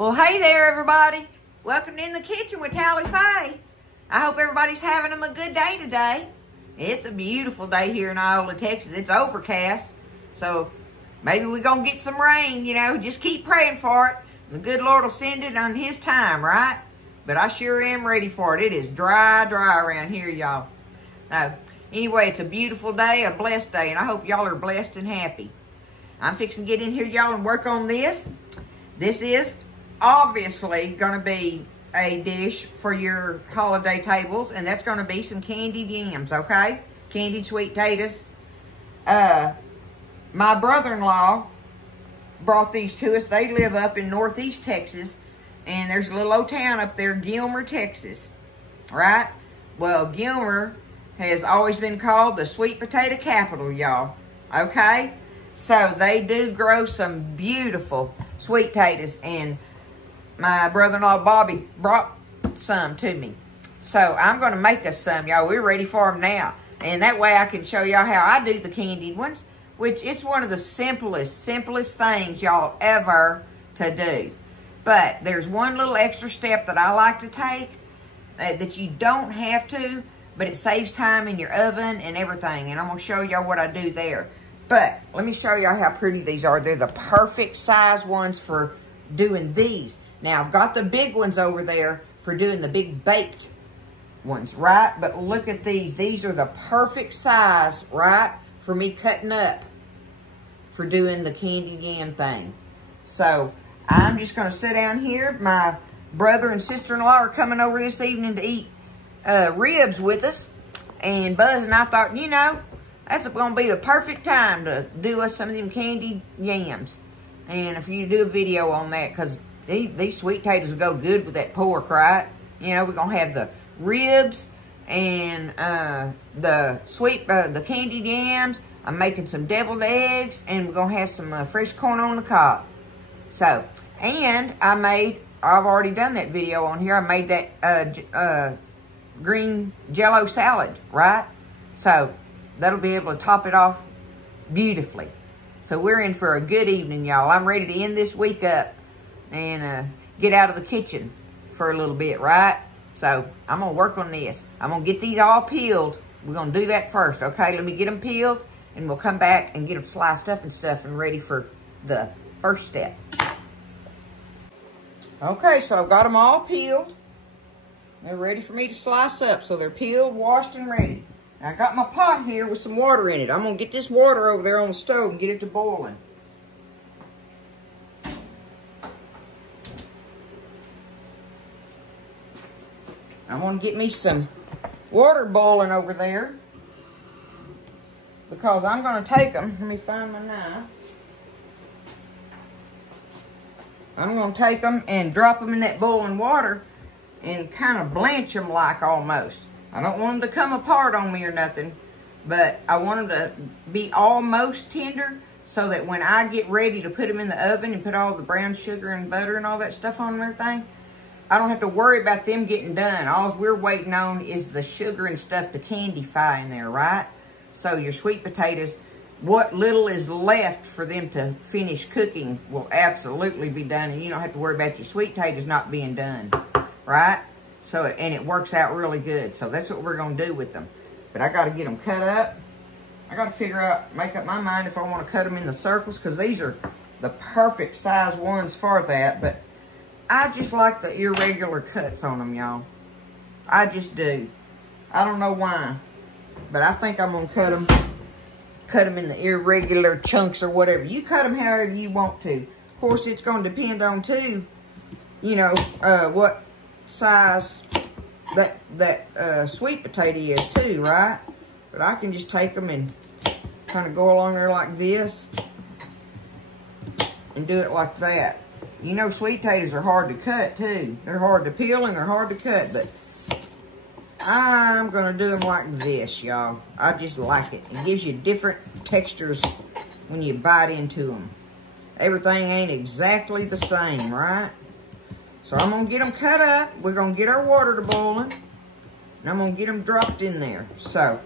Well, hey there, everybody. Welcome in the kitchen with Tally Faye. I hope everybody's having them a good day today. It's a beautiful day here in Iola, Texas. It's overcast, so maybe we're going to get some rain, you know. Just keep praying for it. The good Lord will send it on His time, right? But I sure am ready for it. It is dry around here, y'all. Anyway, it's a beautiful day, a blessed day, and I hope y'all are blessed and happy. I'm fixing to get in here, y'all, and work on this. This is obviously going to be a dish for your holiday tables, and that's going to be some candied yams, okay? Candied sweet potatoes. My brother-in-law brought these to us. They live up in northeast Texas, and there's a little old town up there, Gilmer, Texas, right? Well, Gilmer has always been called the sweet potato capital, y'all, okay? So they do grow some beautiful sweet potatoes, and my brother-in-law Bobby brought some to me. So I'm going to make us some, y'all. We're ready for them now. And that way I can show y'all how I do the candied ones, which it's one of the simplest things y'all ever to do. But there's one little extra step that I like to take that you don't have to, but it saves time in your oven and everything. And I'm going to show y'all what I do there. But let me show y'all how pretty these are. They're the perfect size ones for doing these. Now, I've got the big ones over there for doing the big baked ones, right? But look at these. These are the perfect size, right, for me cutting up for doing the candied yam thing. So, I'm just going to sit down here. My brother and sister-in-law are coming over this evening to eat ribs with us. And Buzz and I thought, you know, that's going to be the perfect time to do us some of them candied yams. And if you do a video on that, because these sweet potatoes go good with that pork, right? You know, we're going to have the ribs and the candied yams. I'm making some deviled eggs, and we're going to have some fresh corn on the cob. So, and I've already done that video on here. I made that green jello salad, right? So, that'll be able to top it off beautifully. So, we're in for a good evening, y'all. I'm ready to end this week up and get out of the kitchen for a little bit, right? So, I'm going to work on this. I'm going to get these all peeled. We're going to do that first, okay? Let me get them peeled, and we'll come back and get them sliced up and stuff and ready for the first step. Okay, so I've got them all peeled. They're ready for me to slice up. So, they're peeled, washed, and ready. Now, I got my pot here with some water in it. I'm going to get this water over there on the stove and get it to boiling. I want to get me some water boiling over there, because I'm going to take them. Let me find my knife. I'm going to take them and drop them in that boiling water and kind of blanch them like almost. I don't want them to come apart on me or nothing, but I want them to be almost tender so that when I get ready to put them in the oven and put all the brown sugar and butter and all that stuff on them and everything, I don't have to worry about them getting done. All we're waiting on is the sugar and stuff to candyfy in there, right? So your sweet potatoes, what little is left for them to finish cooking will absolutely be done, and you don't have to worry about your sweet potatoes not being done, right? So, and it works out really good. So that's what we're going to do with them. But I got to get them cut up. I got to figure out, make up my mind if I want to cut them in the circles, because these are the perfect size ones for that. But I just like the irregular cuts on them, y'all. I just do. I don't know why, but I think I'm going to cut them in the irregular chunks or whatever. You cut them however you want to. Of course, it's going to depend on, too, you know, what size that sweet potato is, too, right? But I can just take them and kind of go along there like this and do it like that. You know, sweet potatoes are hard to cut, too. They're hard to peel and they're hard to cut, but I'm going to do them like this, y'all. I just like it. It gives you different textures when you bite into them. Everything ain't exactly the same, right? So I'm going to get them cut up. We're going to get our water to boiling, and I'm going to get them dropped in there. So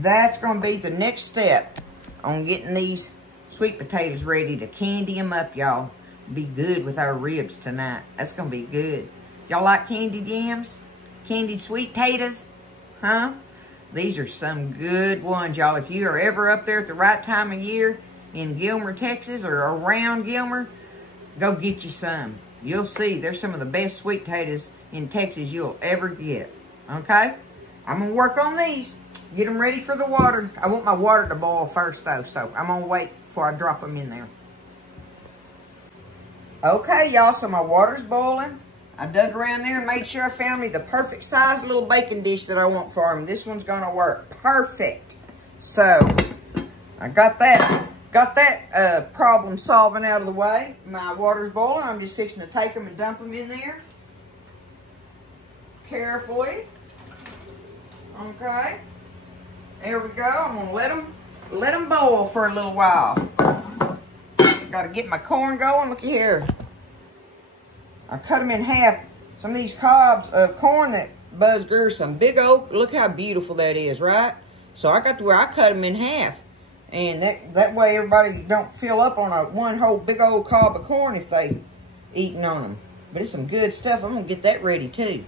that's going to be the next step on getting these sweet potatoes ready to candy them up, y'all. Be good with our ribs tonight. That's going to be good. Y'all like candied yams? Candied sweet potatoes? Huh? These are some good ones, y'all. If you are ever up there at the right time of year in Gilmer, Texas, or around Gilmer, go get you some. You'll see there's some of the best sweet potatoes in Texas you'll ever get. Okay? I'm going to work on these. Get them ready for the water. I want my water to boil first, though, so I'm going to wait before I drop them in there. Okay, y'all, so my water's boiling. I dug around there and made sure I found me the perfect size little baking dish that I want for them. This one's going to work perfect. So, I got that problem solving out of the way. My water's boiling. I'm just fixing to take them and dump them in there. Carefully. Okay. There we go. I'm going to let them boil for a little while. Got to get my corn going. Looky here. I cut them in half. Some of these cobs of corn that Buzz grew, some big oak. Look how beautiful that is, right? So I got to where I cut them in half. And that way everybody don't fill up on one whole big old cob of corn if they eating on them. But it's some good stuff. I'm going to get that ready too.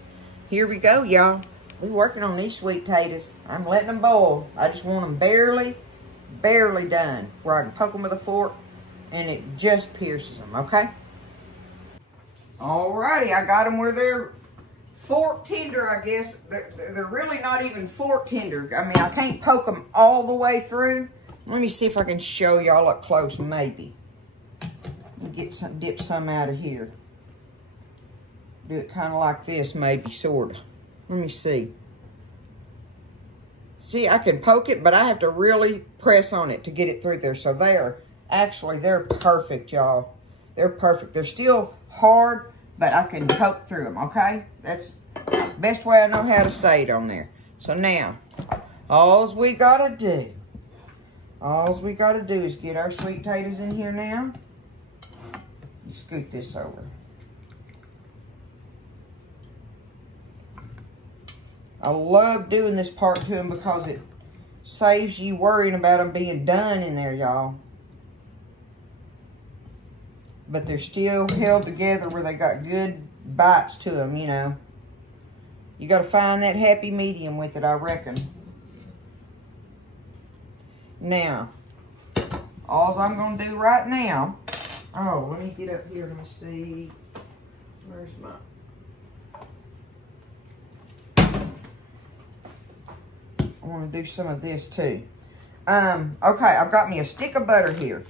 Here we go, y'all. We're working on these sweet potatoes. I'm letting them boil. I just want them barely done. Where I can poke them with a fork and it just pierces them, okay? Alrighty, I got them where they're fork tender, I guess. They're really not even fork tender. I mean, I can't poke them all the way through. Let me see if I can show y'all up close, maybe. Dip some out of here. Do it kind of like this, maybe, sort of. Let me see. See, I can poke it, but I have to really press on it to get it through there. So they're perfect, y'all. They're perfect. They're still hard, but I can poke through them, okay? That's the best way I know how to say it on there. So now, all we got to do is get our sweet potatoes in here now. You scoot this over. I love doing this part to them because it saves you worrying about them being done in there, y'all. But they're still held together where they got good bites to them, you know. You got to find that happy medium with it, I reckon. Now, all I'm going to do right now, oh, let me get up here. Let me see. Where's my... I want to do some of this too. Okay, I've got me a stick of butter here.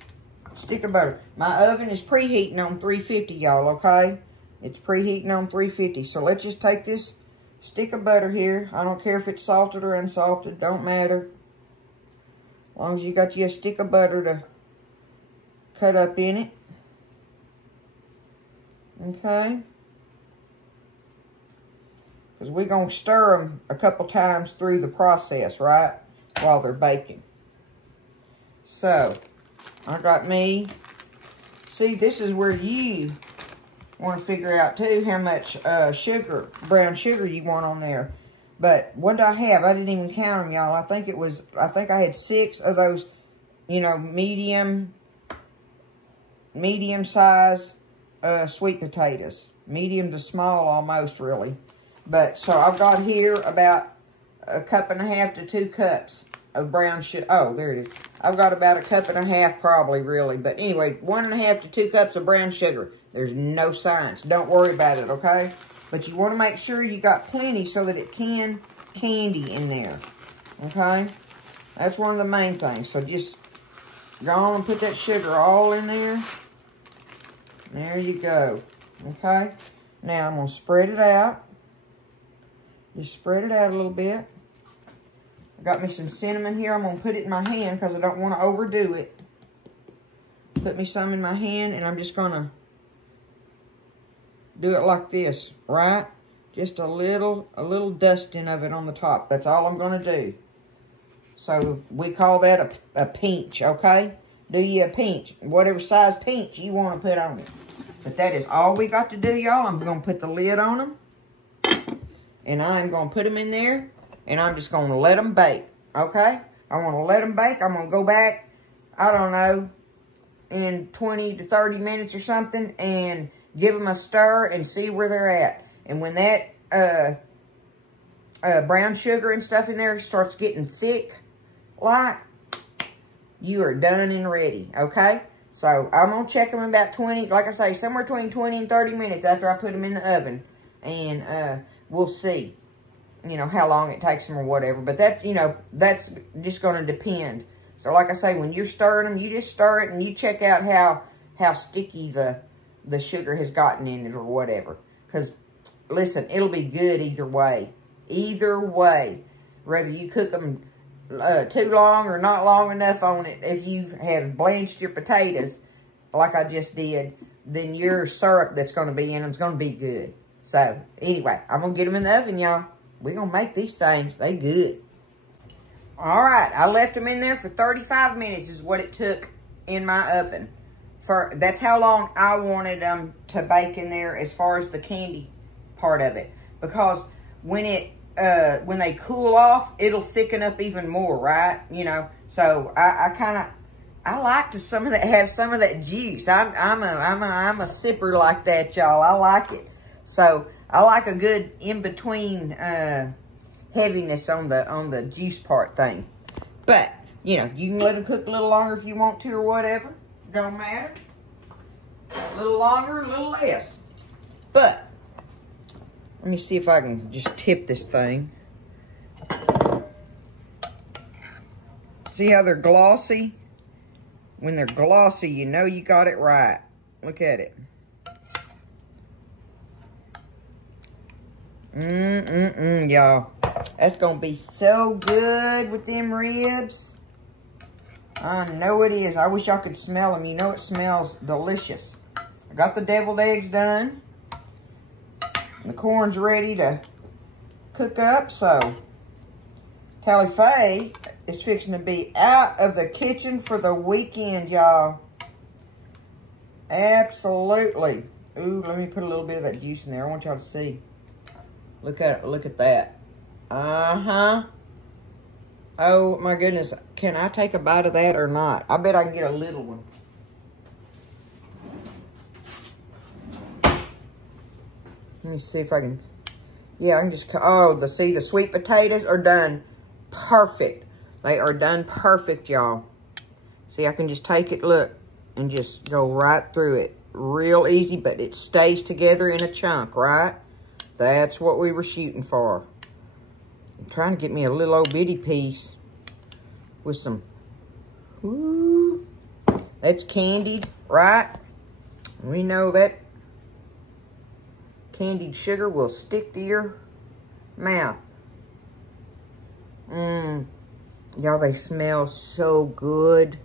Stick of butter. My oven is preheating on 350, y'all, okay? It's preheating on 350. So let's just take this stick of butter here. I don't care if it's salted or unsalted. Don't matter. As long as you got you a stick of butter to cut up in it. Okay? Because we're going to stir them a couple times through the process, right? While they're baking. So, I got me. See, this is where you want to figure out, too, how much sugar, brown sugar you want on there. But what did I have? I didn't even count them, y'all. I think I had 6 of those, you know, medium size sweet potatoes. Medium to small almost, really. But, so I've got here about 1.5 cups to 2 cups of brown sugar. Oh, there it is. I've got about 1.5 cups probably, really. But anyway, 1.5 to 2 cups of brown sugar. There's no science. Don't worry about it, okay? But you want to make sure you got plenty so that it can candy in there, okay? That's one of the main things. So just go on and put that sugar all in there. There you go, okay? Now I'm going to spread it out. Just spread it out a little bit. I got me some cinnamon here. I'm going to put it in my hand because I don't want to overdo it. Put me some in my hand, and I'm just going to do it like this, right? Just a little dusting of it on the top. That's all I'm going to do. So we call that a pinch, okay? Do you a pinch, whatever size pinch you want to put on it. But that is all we got to do, y'all. I'm going to put the lid on them. And I'm going to put them in there. And I'm just going to let them bake. Okay? I want to let them bake. I'm going to go back, I don't know, in 20 to 30 minutes or something and give them a stir and see where they're at. And when that brown sugar and stuff in there starts getting thick, like, you are done and ready, okay? So, I'm going to check them in about 20, like I say, somewhere between 20 and 30 minutes after I put them in the oven. And we'll see, you know, how long it takes them or whatever. But that's, you know, that's just going to depend. So, like I say, when you're stirring them, you just stir it and you check out how sticky the sugar has gotten in it or whatever. Because, listen, it'll be good either way. Either way. Whether you cook them too long or not long enough on it, if you have blanched your potatoes, like I just did, then your syrup that's going to be in them is going to be good. So, anyway, I'm going to get them in the oven, y'all. We're going to make these things. They good. All right, I left them in there for 35 minutes is what it took in my oven. That's how long I wanted them to bake in there as far as the candy part of it. Because when they cool off, it'll thicken up even more, right? You know, so I like to have some of that juice. I'm a sipper like that, y'all. I like it. So I like a good in-between heaviness on the juice part thing. But, you know, you can let them cook a little longer if you want to or whatever. Don't matter. A little longer, a little less. But, let me see if I can just tip this thing. See how they're glossy? When they're glossy, you know you got it right. Look at it. Y'all. That's going to be so good with them ribs. I know it is. I wish y'all could smell them. You know it smells delicious. I got the deviled eggs done. The corn's ready to cook up, so Tally Faye is fixing to be out of the kitchen for the weekend, y'all. Absolutely. Ooh, let me put a little bit of that juice in there. I want y'all to see. Look at that. Uh-huh. Oh, my goodness. Can I take a bite of that or not? I bet I can get a little one. Let me see if I can. Yeah, I can just. Oh, the sweet potatoes are done perfect. They are done perfect, y'all. See, I can just take it, look, and just go right through it. Real easy, but it stays together in a chunk, right? That's what we were shooting for. I'm trying to get me a little old bitty piece with some. Ooh, that's candied, right? We know that candied sugar will stick to your mouth. Y'all, they smell so good.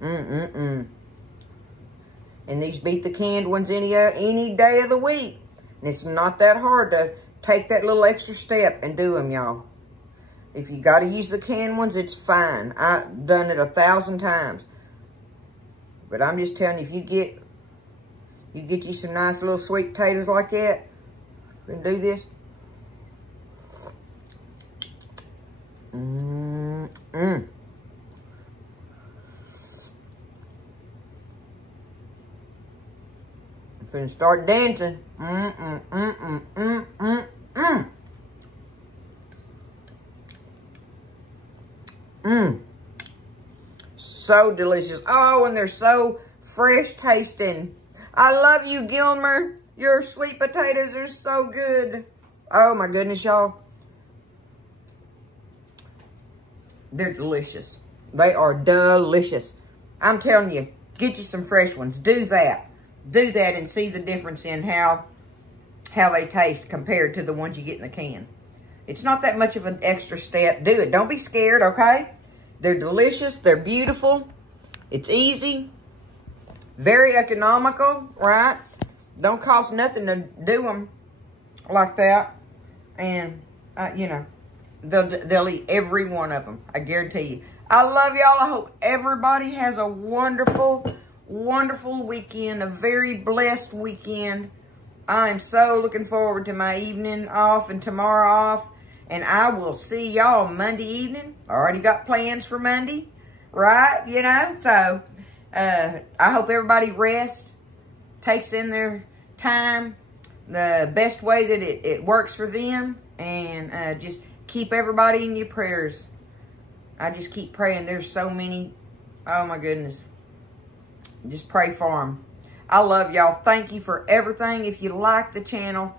And these beat the canned ones any day of the week. And it's not that hard to take that little extra step and do them, y'all. If you got to use the canned ones, it's fine. I've done it 1,000 times. But I'm just telling you, if you get you some nice little sweet potatoes like that, you can do this. I'm finna start dancing. So delicious. Oh, and they're so fresh tasting. I love you, Gilmer. Your sweet potatoes are so good. Oh, my goodness, y'all. They're delicious. They are delicious. I'm telling you, get you some fresh ones. Do that. Do that and see the difference in how they taste compared to the ones you get in the can. It's not that much of an extra step. Do it. Don't be scared, okay? They're delicious. They're beautiful. It's easy. Very economical, right? Don't cost nothing to do them like that. And, you know, they'll eat every one of them. I guarantee you. I love y'all. I hope everybody has a wonderful, wonderful weekend. A very blessed weekend. I'm so looking forward to my evening off and tomorrow off. And I will see y'all Monday evening. Already got plans for Monday, right? You know, so I hope everybody rests, takes in their time the best way that it works for them, and just keep everybody in your prayers. I just keep praying. There's so many. Oh, my goodness. Just pray for them. I love y'all. Thank you for everything. If you like the channel,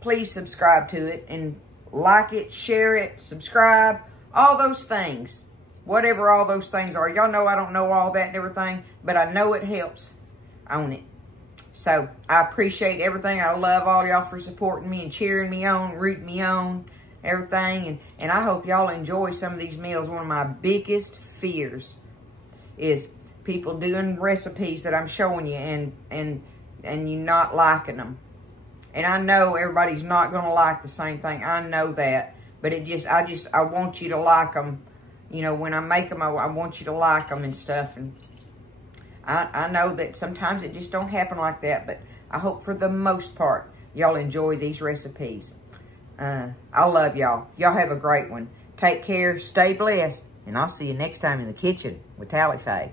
please subscribe to it and like it, share it, subscribe, all those things. Whatever all those things are. Y'all know I don't know all that and everything, but I know it helps on it. So, I appreciate everything. I love all y'all for supporting me and cheering me on, rooting me on, everything. And I hope y'all enjoy some of these meals. One of my biggest fears is people doing recipes that I'm showing you and you not liking them. And I know everybody's not going to like the same thing. I know that. But I want you to like them. You know, when I make them, I want you to like them and stuff. And I know that sometimes it just don't happen like that. But I hope for the most part, y'all enjoy these recipes. I love y'all. Y'all have a great one. Take care. Stay blessed. And I'll see you next time in the kitchen with Tally Faye.